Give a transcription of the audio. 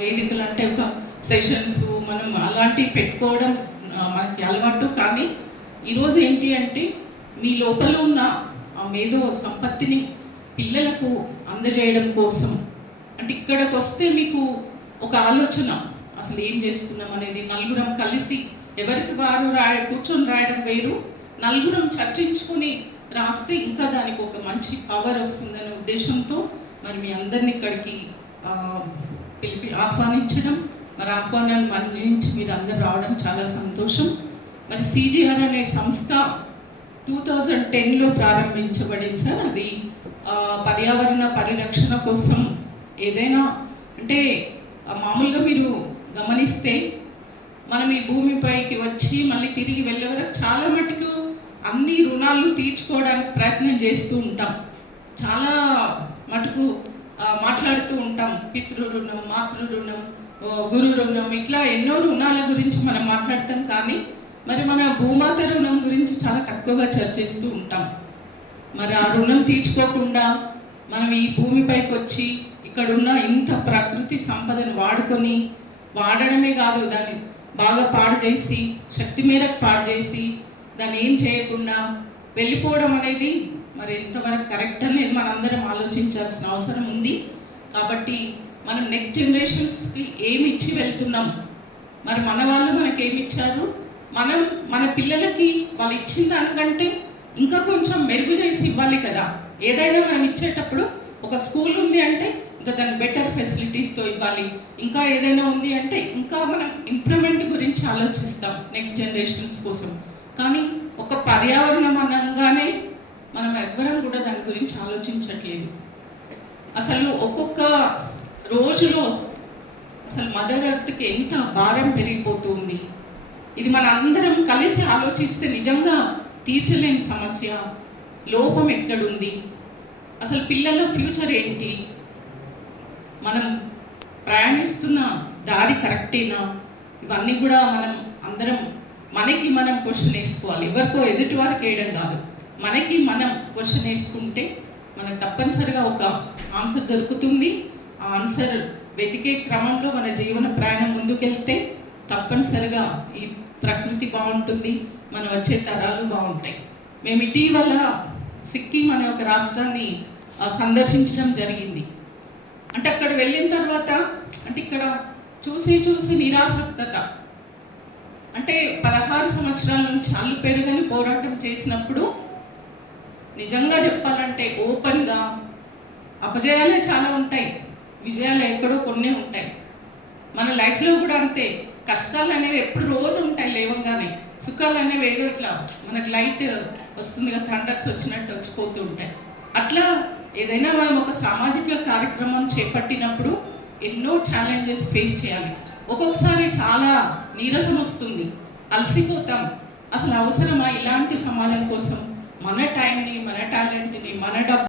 వేదికలు అంటే ఒక సెషన్స్ మనం అలాంటివి పెట్టుకోవడం మనకి అలవాటు. కానీ ఈరోజు ఏంటి అంటే మీ లోపల ఉన్న ఆ మేధో సంపత్తిని పిల్లలకు అందజేయడం కోసం, అంటే ఇక్కడికి వస్తే మీకు ఒక ఆలోచన అసలు ఏం చేస్తున్నాం అనేది, నలుగురం కలిసి ఎవరికి వారు కూర్చొని రాయడం వేరు, నలుగురం చర్చించుకొని రాస్తే ఇంకా దానికి ఒక మంచి పవర్ వస్తుందనే ఉద్దేశంతో మరి మీ అందరినీ ఇక్కడికి పిలిపి ఆహ్వానించడం, మరి ఆహ్వానాన్ని మన్నించి మీరు అందరు రావడం చాలా సంతోషం. మరి సిజిఆర్ అనే సంస్థ 2010లో ప్రారంభించబడింది సార్. అది పర్యావరణ పరిరక్షణ కోసం ఏదైనా అంటే మామూలుగా మీరు గమనిస్తే మనం ఈ భూమిపైకి వచ్చి మళ్ళీ తిరిగి వెళ్ళే వరకు చాలా మటుకు అన్ని రుణాలు తీర్చుకోవడానికి ప్రయత్నం చేస్తూ ఉంటాం. చాలా మటుకు మాట్లాడుతూ ఉంటాం, పితృ రుణం, మాతృ రుణం, గురు రుణం, ఇట్లా ఎన్నో రుణాల గురించి మనం మాట్లాడతాం. కానీ మరి మన భూమాత రుణం గురించి చాలా తక్కువగా చర్చిస్తూ ఉంటాం. మరి ఆ రుణం తీర్చుకోకుండా మనం ఈ భూమిపైకి వచ్చి ఇక్కడున్న ఇంత ప్రకృతి సంపదను వాడడమే కాదు, దాన్ని బాగా పాడు చేసి, శక్తి మేరకు పాడు చేసి, దాన్ని ఏం చేయకుండా వెళ్ళిపోవడం అనేది మరి ఎంతవరకు కరెక్ట్ అనేది మనందరం ఆలోచించాల్సిన అవసరం ఉంది. కాబట్టి మనం నెక్స్ట్ జనరేషన్స్కి ఏమి ఇచ్చి వెళ్తున్నాం, మరి మన వాళ్ళు మనకేమి ఇచ్చారు, మనం మన పిల్లలకి వాళ్ళు ఇచ్చిన దానికంటే ఇంకా కొంచెం మెరుగు చేసి ఇవ్వాలి కదా. ఏదైనా మనం ఇచ్చేటప్పుడు ఒక స్కూల్ ఉంది అంటే ఇంకా దాని బెటర్ ఫెసిలిటీస్తో ఇవ్వాలి, ఇంకా ఏదైనా ఉంది అంటే ఇంకా మనం ఇంప్రూవ్మెంట్ గురించి ఆలోచిస్తాం నెక్స్ట్ జనరేషన్స్ కోసం. కానీ ఒక పర్యావరణం అనగానే మనం ఎవ్వరం కూడా దాని గురించి ఆలోచించట్లేదు. అసలు ఒక్కొక్క రోజులో అసలు మదర్ ఎర్త్కి ఎంత భారం పెరిగిపోతుంది. ఇది మన అందరం కలిసి ఆలోచిస్తే నిజంగా తీర్చలేని సమస్య. లోపం ఎక్కడుంది, అసలు పిల్లల ఫ్యూచర్ ఏంటి, మనం ప్రయాణిస్తున్న దారి కరెక్టేనా, ఇవన్నీ కూడా మనం అందరం మనకి మనం క్వశ్చన్ వేసుకోవాలి. ఎవరికో ఎదుటి వారికి వేయడం కాదు, మనకి మనం క్వశ్చన్ వేసుకుంటే మనకు తప్పనిసరిగా ఒక ఆన్సర్ దొరుకుతుంది. ఆ ఆన్సర్ వెతికే క్రమంలో మన జీవన ప్రయాణం ముందుకెళ్తే తప్పనిసరిగా ఈ ప్రకృతి బాగుంటుంది, మన వచ్చే తరాలు బాగుంటాయి. మేము ఇటీవల సిక్కిం అనే ఒక రాష్ట్రాన్ని సందర్శించడం జరిగింది. అంటే అక్కడ వెళ్ళిన తర్వాత అంటే ఇక్కడ చూసి నిరాసక్తత, అంటే 16 సంవత్సరాల నుంచి అల్లు పెరుగని పోరాటం చేసినప్పుడు నిజంగా చెప్పాలంటే ఓపెన్గా అపజయాలే చాలా ఉంటాయి, విజయాలు ఎక్కడో కొన్ని ఉంటాయి. మన లైఫ్లో కూడా అంతే, కష్టాలు అనేవి ఎప్పుడు రోజు ఉంటాయి లేవంగానే, సుఖాలు అనేవి ఏదో ఇట్లా మనకు లైట్ వస్తుంది కదా, థండర్స్ వచ్చినట్టు వచ్చిపోతూ ఉంటాయి. అట్లా ఏదైనా మనం ఒక సామాజిక కార్యక్రమం చేపట్టినప్పుడు ఎన్నో ఛాలెంజెస్ ఫేస్ చేయాలి. ఒక్కొక్కసారి చాలా నీరసం వస్తుంది, అలసిపోతాం. అసలు అవసరమా ఇలాంటి సమాజం కోసం మన టైంని, మన టాలెంట్ని, మన డబ్బు